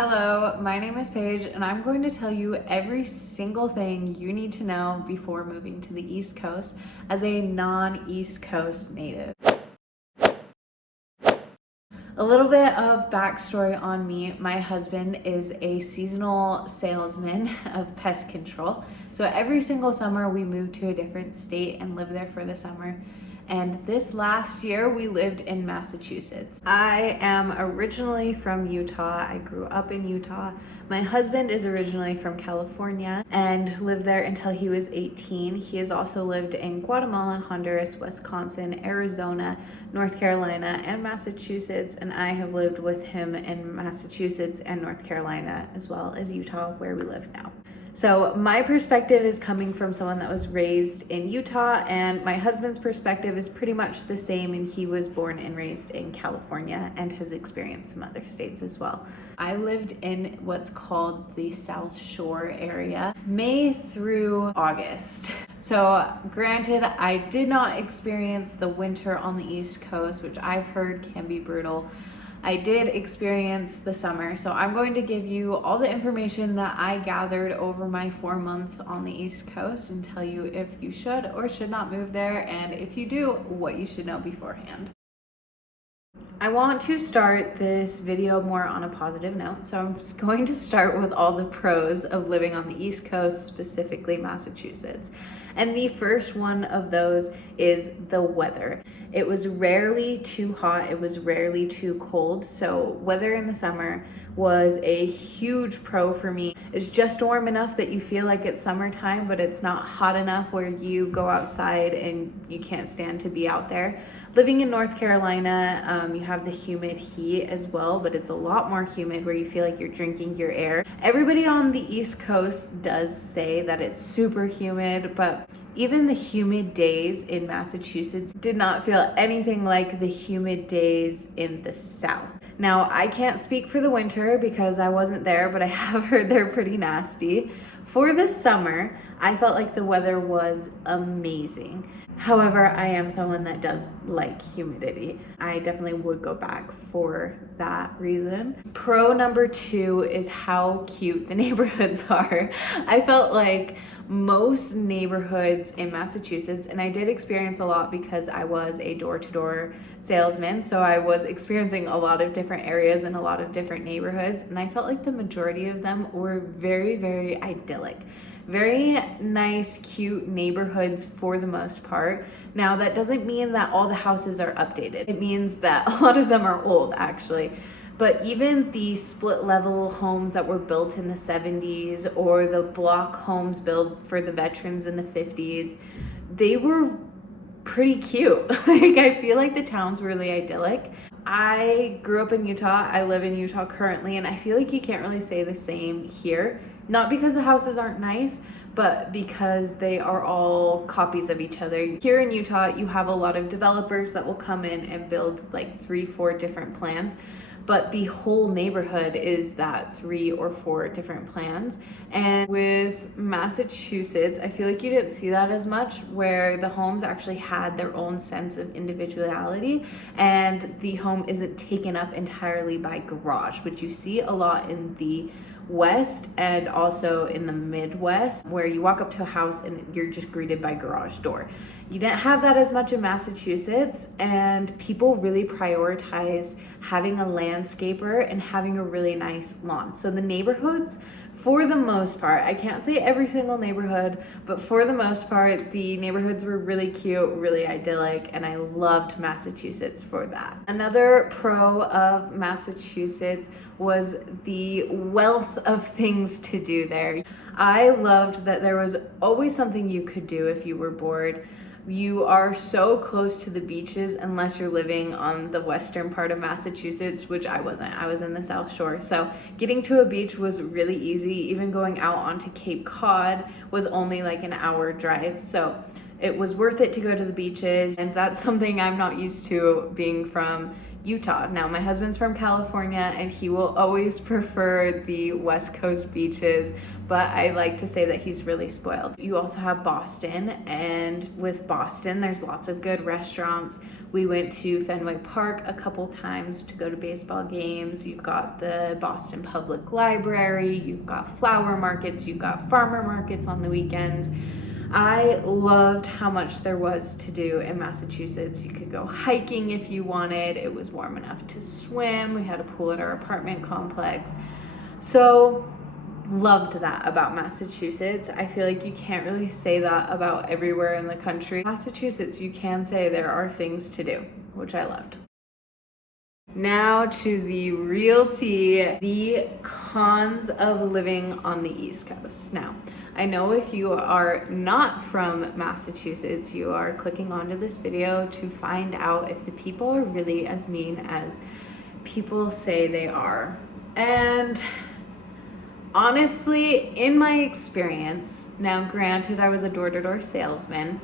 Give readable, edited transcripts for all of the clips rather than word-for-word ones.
Hello, my name is Paige, and I'm going to tell you every single thing you need to know before moving to the East Coast as a non-East Coast native. A little bit of backstory on me. My husband is a seasonal salesman of pest control. So every single summer we move to a different state and live there for the summer. And this last year we lived in Massachusetts. I am originally from Utah. I grew up in Utah. My husband is originally from California and lived there until he was 18. He has also lived in Guatemala, Honduras, Wisconsin, Arizona, North Carolina, and Massachusetts. And I have lived with him in Massachusetts and North Carolina, as well as Utah, where we live now. So my perspective is coming from someone that was raised in Utah, and my husband's perspective is pretty much the same, and he was born and raised in California and has experienced some other states as well. I lived in what's called the South Shore area, May through August. So granted, I did not experience the winter on the East Coast, which I've heard can be brutal. I did experience the summer, so I'm going to give you all the information that I gathered over my 4 months on the East Coast and tell you if you should or should not move there, and if you do, what you should know beforehand. I want to start this video more on a positive note, so I'm just going to start with all the pros of living on the East Coast, specifically Massachusetts. And the first one of those is the weather. It was rarely too hot, it was rarely too cold, so weather in the summer was a huge pro for me. It's just warm enough that you feel like it's summertime, but it's not hot enough where you go outside and you can't stand to be out there. Living in North Carolina, you have the humid heat as well, but it's a lot more humid where you feel like you're drinking your air. Everybody on the East Coast does say that it's super humid, but even the humid days in Massachusetts did not feel anything like the humid days in the South. Now, I can't speak for the winter because I wasn't there, but I have heard they're pretty nasty. For the summer, I felt like the weather was amazing. However, I am someone that does like humidity. I definitely would go back for that reason. Pro number 2 is how cute the neighborhoods are. I felt like most neighborhoods in Massachusetts, and I did experience a lot because I was a door-to-door salesman, so I was experiencing a lot of different areas and a lot of different neighborhoods, and I felt like the majority of them were very, very idyllic. Very nice, cute neighborhoods for the most part. Now, that doesn't mean that all the houses are updated. It means that a lot of them are old, actually. But even the split level homes that were built in the 70s or the block homes built for the veterans in the 50s, they were pretty cute. Like, I feel like the town's really idyllic. I grew up in Utah. I live in Utah currently, and I feel like you can't really say the same here. Not because the houses aren't nice, but because they are all copies of each other. Here in Utah, you have a lot of developers that will come in and build like 3-4 different plans, but the whole neighborhood is that 3 or 4 different plans. And with Massachusetts, I feel like you didn't see that as much, where the homes actually had their own sense of individuality and the home isn't taken up entirely by garage, which you see a lot in the West and also in the Midwest, where you walk up to a house and you're just greeted by garage door. You didn't have that as much in Massachusetts, and people really prioritize having a landscaper and having a really nice lawn. So the neighborhoods, for the most part, I can't say every single neighborhood, but for the most part, the neighborhoods were really cute, really idyllic, and I loved Massachusetts for that. Another pro of Massachusetts was the wealth of things to do there. I loved that there was always something you could do if you were bored. You are so close to the beaches unless you're living on the western part of Massachusetts, which I wasn't. I was in the South Shore. So getting to a beach was really easy. Even going out onto Cape Cod was only like an hour drive. So it was worth it to go to the beaches. And that's something I'm not used to being from Utah. Now, my husband's from California and he will always prefer the West Coast beaches, but I like to say that he's really spoiled. You also have Boston, and with Boston, there's lots of good restaurants. We went to Fenway Park a couple times to go to baseball games. You've got the Boston Public Library, you've got flower markets, you've got farmer markets on the weekends. I loved how much there was to do in Massachusetts. You could go hiking if you wanted. It was warm enough to swim. We had a pool at our apartment complex. So loved that about Massachusetts. I feel like you can't really say that about everywhere in the country. Massachusetts, you can say there are things to do, which I loved. Now to the real tea, the cons of living on the East Coast. Now, I know if you are not from Massachusetts, you are clicking onto this video to find out if the people are really as mean as people say they are. And honestly, in my experience, now granted I was a door-to-door salesman,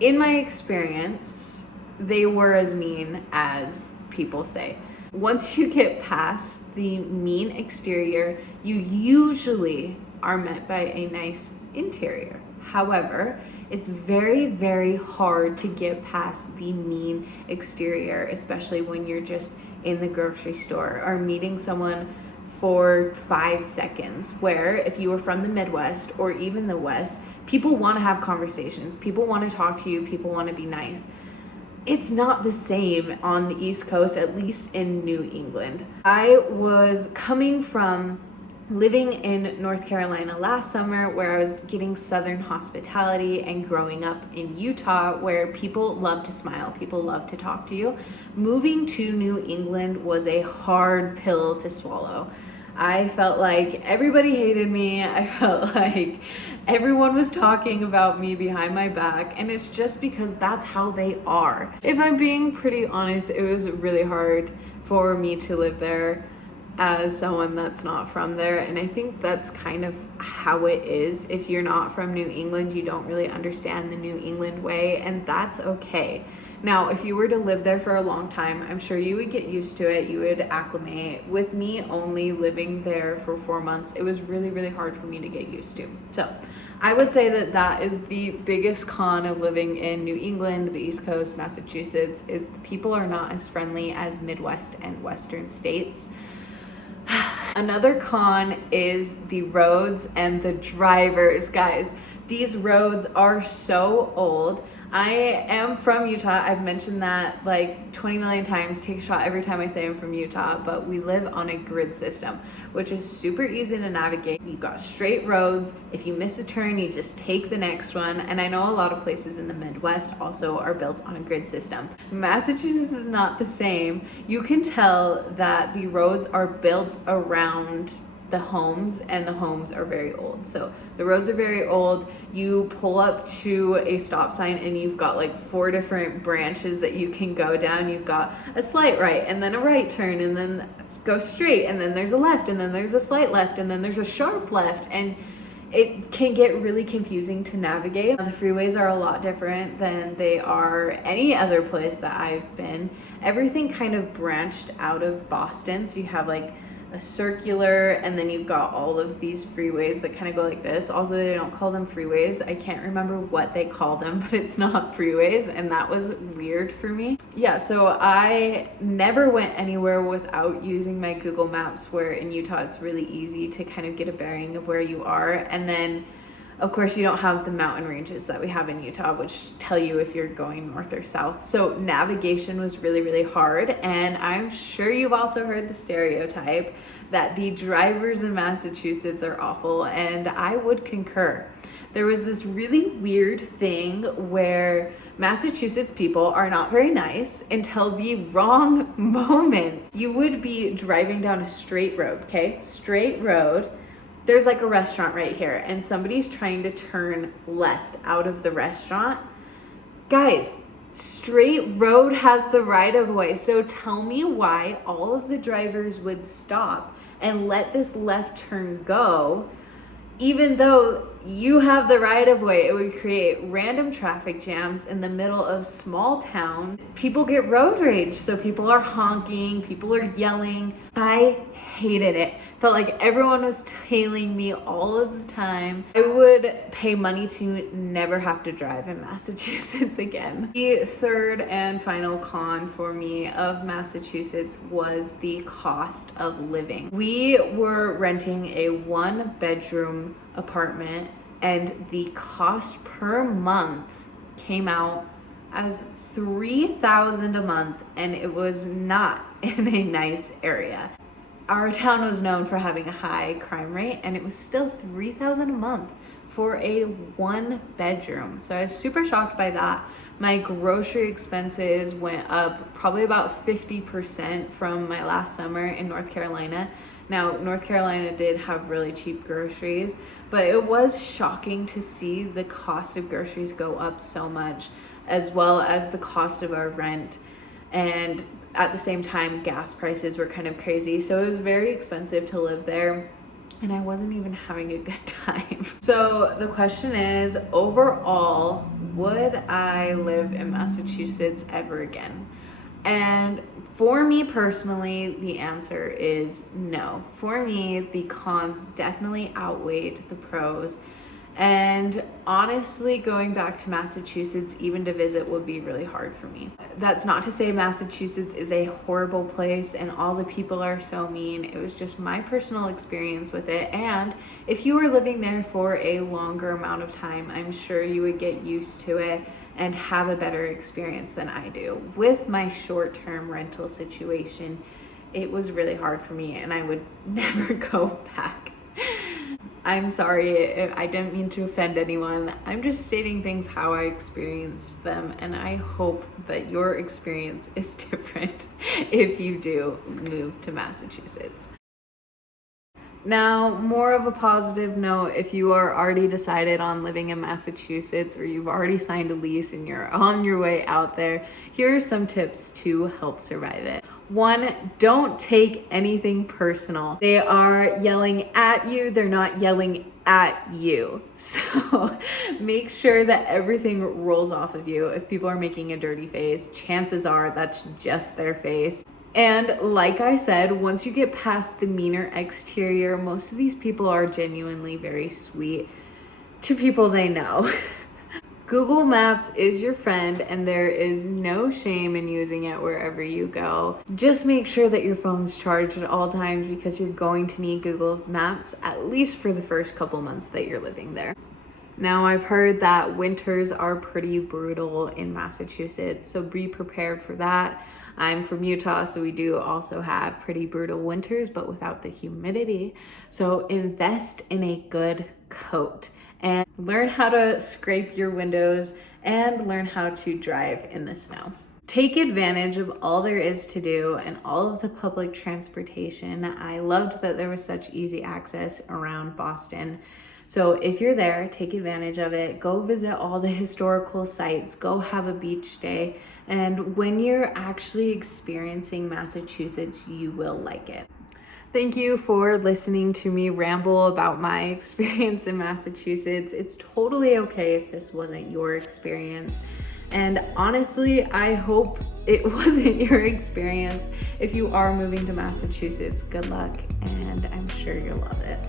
in my experience, they were as mean as people say. Once you get past the mean exterior, you usually are met by a nice interior. However, it's very, very hard to get past the mean exterior, especially when you're just in the grocery store or meeting someone for 5 seconds, where if you were from the Midwest or even the West, people want to have conversations, people want to talk to you, people want to be nice. It's not the same on the East Coast, at least in New England. I was coming from living in North Carolina last summer, where I was getting Southern hospitality, and growing up in Utah, where people love to smile, people love to talk to you. Moving to New England was a hard pill to swallow. I felt like everybody hated me. I felt like everyone was talking about me behind my back, and it's just because that's how they are. If I'm being pretty honest, it was really hard for me to live there as someone that's not from there, and I think that's kind of how it is. If you're not from New England, you don't really understand the New England way, and that's okay. Now, if you were to live there for a long time, I'm sure you would get used to it, you would acclimate. With me only living there for 4 months, it was really, really hard for me to get used to. So I would say that that is the biggest con of living in New England, the East Coast, Massachusetts, is the people are not as friendly as Midwest and Western states. Another con is the roads and the drivers. Guys, these roads are so old. I am from Utah. I've mentioned that like 20 million times. Take a shot every time I say I'm from Utah, but we live on a grid system, which is super easy to navigate. You've got straight roads. If you miss a turn, you just take the next one. And I know a lot of places in the Midwest also are built on a grid system. Massachusetts is not the same. You can tell that the roads are built around the homes, and the homes are very old. So the roads are very old. You pull up to a stop sign and you've got like 4 different branches that you can go down. You've got a slight right, and then a right turn, and then go straight, and then there's a left, and then there's a slight left, and then there's a sharp left, and it can get really confusing to navigate. The freeways are a lot different than they are any other place that I've been. Everything kind of branched out of Boston, so you have like a circular, and then you've got all of these freeways that kind of go like this. Also, they don't call them freeways. I can't remember what they call them, but it's not freeways, and that was weird for me. Yeah, so I never went anywhere without using my Google Maps, where in Utah it's really easy to kind of get a bearing of where you are. And then of course, you don't have the mountain ranges that we have in Utah, which tell you if you're going north or south. So navigation was really, really hard. And I'm sure you've also heard the stereotype that the drivers in Massachusetts are awful, and I would concur. There was this really weird thing where Massachusetts people are not very nice until the wrong moment. You would be driving down a straight road, okay? Straight road. There's like a restaurant right here, and somebody's trying to turn left out of the restaurant. Guys, straight road has the right of way. So tell me why all of the drivers would stop and let this left turn go, even though you have the right of way. It would create random traffic jams in the middle of small town. People get road rage, so people are honking, people are yelling. I hated it. Felt like everyone was tailing me all of the time. I would pay money to never have to drive in Massachusetts again. The third and final con for me of Massachusetts was the cost of living. We were renting a 1-bedroom apartment, and the cost per month came out as $3,000 a month, and it was not in a nice area. Our town was known for having a high crime rate, and it was still $3,000 a month for a 1-bedroom. So I was super shocked by that. My grocery expenses went up probably about 50% from my last summer in North Carolina. Now, North Carolina did have really cheap groceries, but it was shocking to see the cost of groceries go up so much, as well as the cost of our rent. And at the same time, gas prices were kind of crazy. So it was very expensive to live there, and I wasn't even having a good time. So the question is, overall, would I live in Massachusetts ever again? And for me personally, the answer is no. For me, the cons definitely outweighed the pros. And honestly, going back to Massachusetts, even to visit, would be really hard for me. That's not to say Massachusetts is a horrible place and all the people are so mean. It was just my personal experience with it. And if you were living there for a longer amount of time, I'm sure you would get used to it and have a better experience than I do. With my short-term rental situation, it was really hard for me, and I would never go back. I'm sorry if I didn't mean to offend anyone. I'm just stating things how I experienced them, and I hope that your experience is different if you do move to Massachusetts. Now, more of a positive note, if you are already decided on living in Massachusetts, or you've already signed a lease and you're on your way out there, here are some tips to help survive it. 1, don't take anything personal. They are yelling at you, they're not yelling at you. So make sure that everything rolls off of you. If people are making a dirty face, chances are that's just their face. And like I said, once you get past the meaner exterior, most of these people are genuinely very sweet to people they know. Google Maps is your friend, and there is no shame in using it wherever you go. Just make sure that your phone's charged at all times, because you're going to need Google Maps at least for the first couple months that you're living there. Now, I've heard that winters are pretty brutal in Massachusetts, so be prepared for that. I'm from Utah, so we do also have pretty brutal winters, but without the humidity. So invest in a good coat and learn how to scrape your windows and learn how to drive in the snow. Take advantage of all there is to do and all of the public transportation. I loved that there was such easy access around Boston. So if you're there, take advantage of it. Go visit all the historical sites. Go have a beach day. And when you're actually experiencing Massachusetts, you will like it. Thank you for listening to me ramble about my experience in Massachusetts. It's totally okay if this wasn't your experience. And honestly, I hope it wasn't your experience. If you are moving to Massachusetts, good luck, and I'm sure you'll love it.